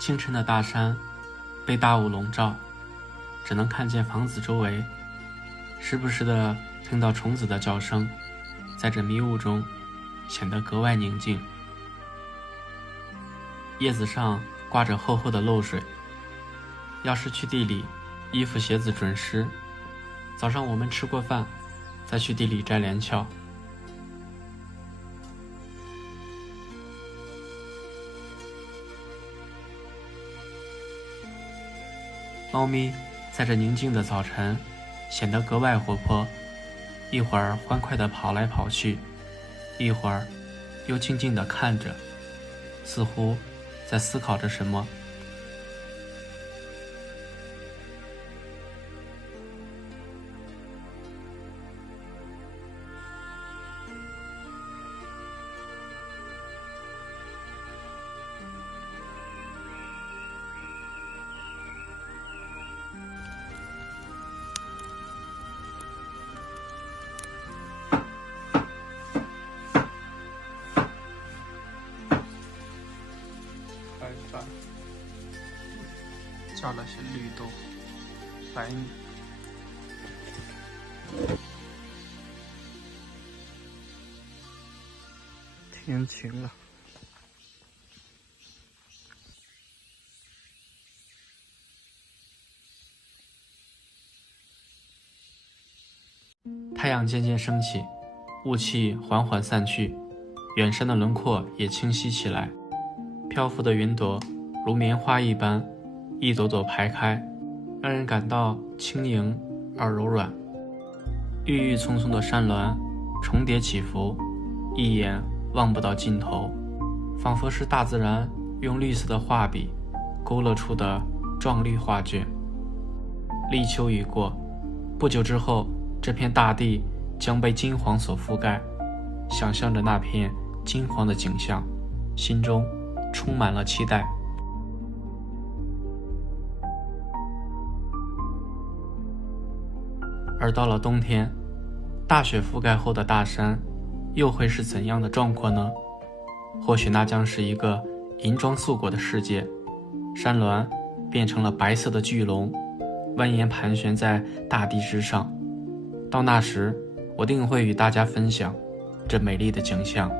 清晨的大山被大雾笼罩，只能看见房子周围，时不时地听到虫子的叫声，在这迷雾中显得格外宁静。叶子上挂着厚厚的漏水，要是去地里，衣服鞋子准湿。早上我们吃过饭，再去地里摘连翘。猫咪在这宁静的早晨显得格外活泼，一会儿欢快地跑来跑去，一会儿又静静地看着，似乎在思考着什么。叫了些绿豆、白米。天晴了。太阳渐渐升起，雾气缓缓散去，远山的轮廓也清晰起来。漂浮的云朵如棉花一般，一朵朵排开，让人感到轻盈而柔软。郁郁葱葱的山峦重叠起伏，一眼望不到尽头，仿佛是大自然用绿色的画笔勾勒出的壮丽画卷。立秋已过，不久之后，这片大地将被金黄所覆盖。想象着那片金黄的景象，心中充满了期待。而到了冬天，大雪覆盖后的大山又会是怎样的壮阔呢？或许那将是一个银装素裹的世界，山峦变成了白色的巨龙，蜿蜒盘旋在大地之上。到那时，我定会与大家分享这美丽的景象。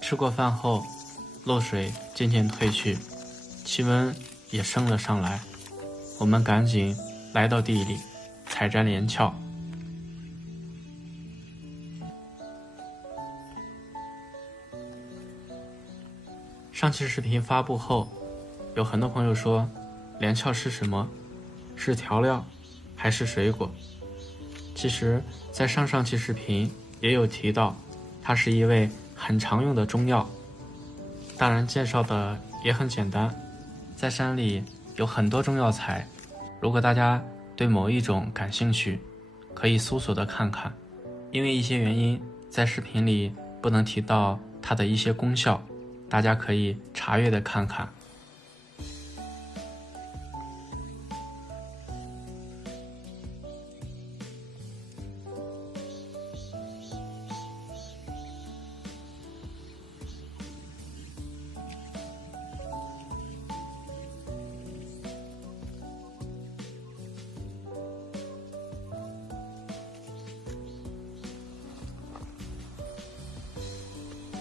吃过饭后，漏水渐渐退去，气温也升了上来。我们赶紧来到地里采摘连翘。上期视频发布后，有很多朋友说连翘是什么？是调料还是水果？其实在上期视频也有提到，它是一味很常用的中药。当然介绍的也很简单，在山里有很多中药材，如果大家对某一种感兴趣，可以搜索的看看。因为一些原因，在视频里不能提到它的一些功效，大家可以查阅的看看。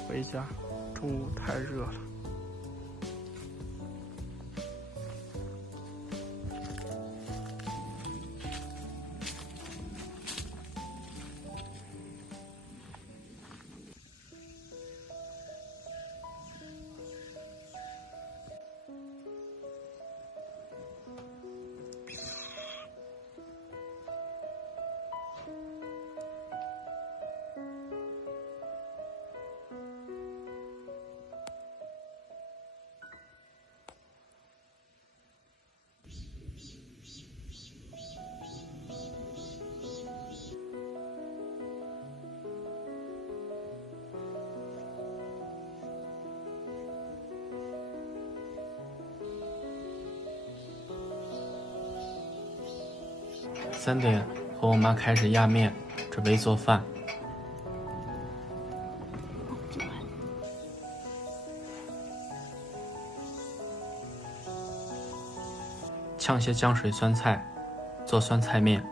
回家，中午太热了。3点和我妈开始压面，准备做饭。炝些姜水酸菜，做酸菜面。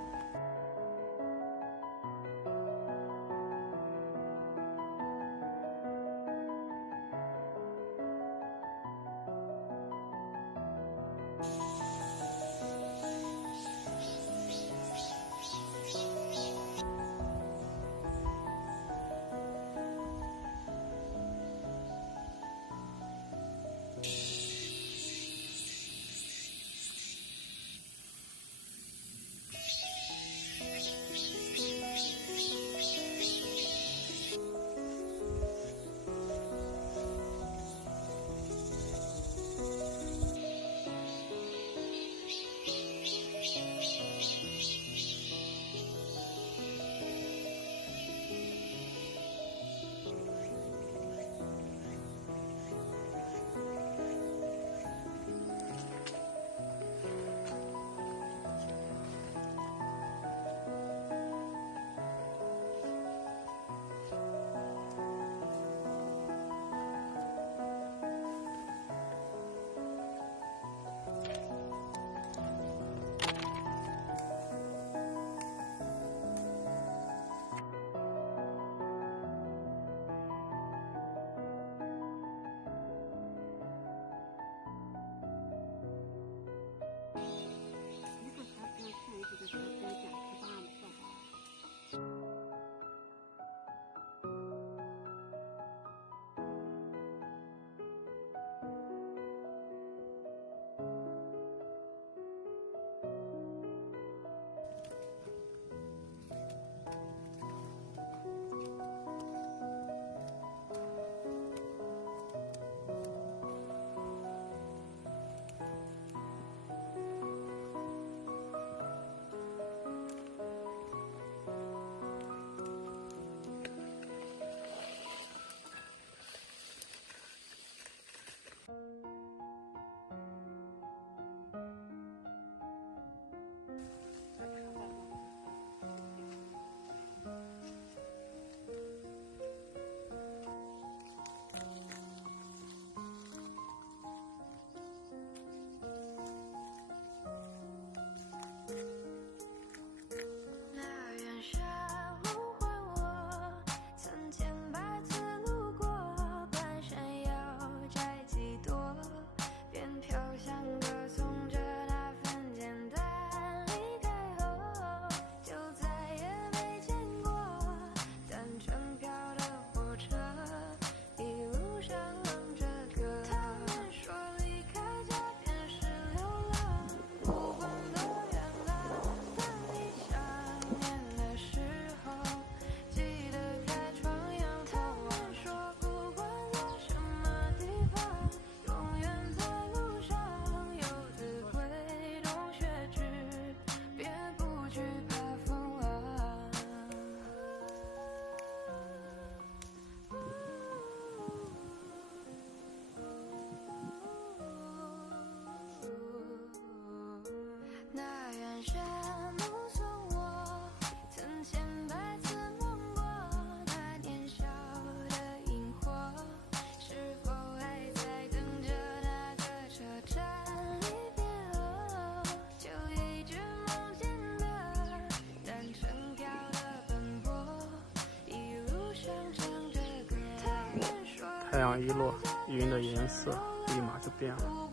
太阳一落，云的颜色立马就变了，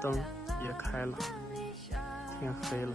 灯也开了，天黑了。